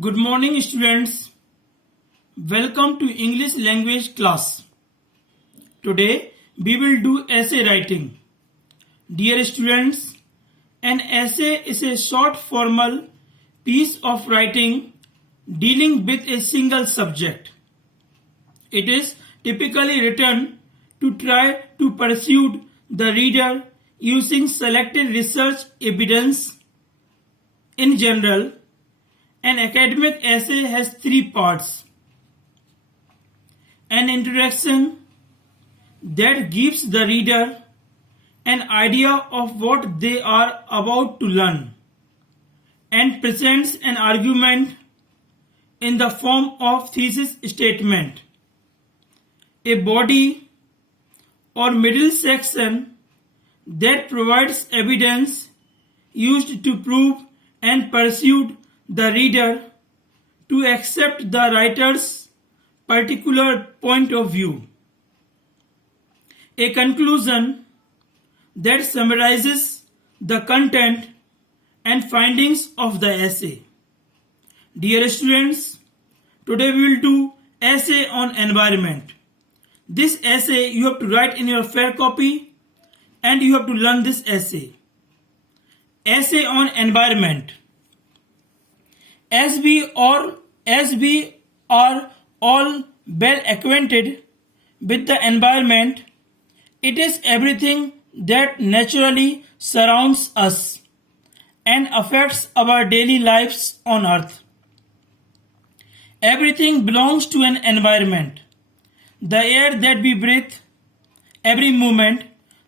Good morning students. Welcome to English language class. Today we will do essay writing. Dear students, an essay is a short formal piece of writing dealing with a single subject. It is typically written to try to persuade the reader using selected research evidence. In general, an academic essay has three parts: an introduction that gives the reader an idea of what they are about to learn and presents an argument in the form of thesis statement; a body or middle section that provides evidence used to prove and persuade the reader to accept the writer's particular point of view; a conclusion that summarizes the content and findings of the essay. Dear students, today we will do essay on environment. This essay you have to write in your fair copy and you have to learn this essay. Essay on environment. As we are all well acquainted with the environment, it is everything that naturally surrounds us and affects our daily lives on earth. Everything belongs to an environment. The air that we breathe every moment,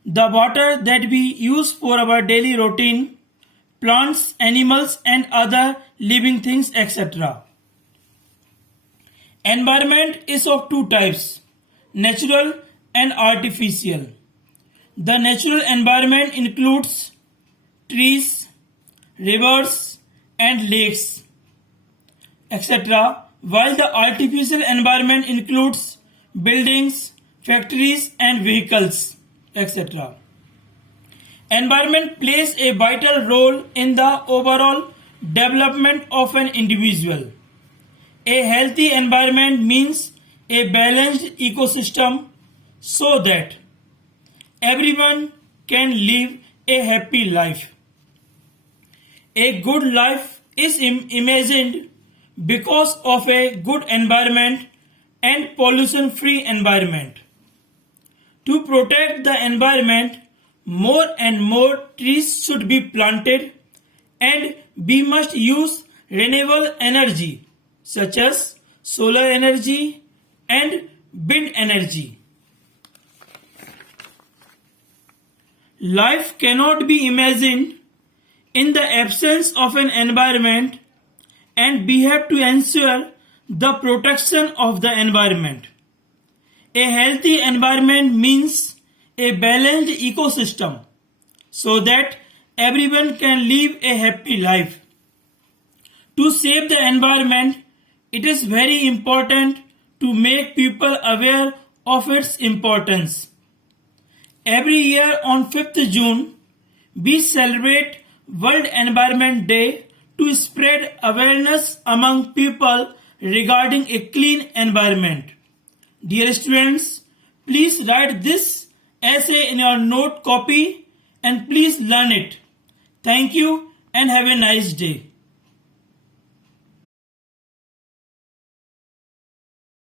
the water that we use for our daily routine, plants, animals and other living things, etc. Environment is of two types: natural and artificial. The natural environment includes trees, rivers and lakes, etc., while the artificial environment includes buildings, factories and vehicles, etc. Environment plays a vital role in the overall development of an individual. A healthy environment means a balanced ecosystem so that everyone can live a happy life. A good life is imagined because of a good environment and pollution-free environment. To protect the environment, more and more trees should be planted and we must use renewable energy such as solar energy and wind energy. Life cannot be imagined in the absence of an environment, and we have to ensure the protection of the environment. A healthy environment means a balanced ecosystem so that everyone can live a happy life. To save the environment, it is very important to make people aware of its importance. Every year on 5th June, we celebrate World Environment Day to spread awareness among people regarding a clean environment. Dear students, please write this essay in your note copy and please learn it. Thank you and have a nice day.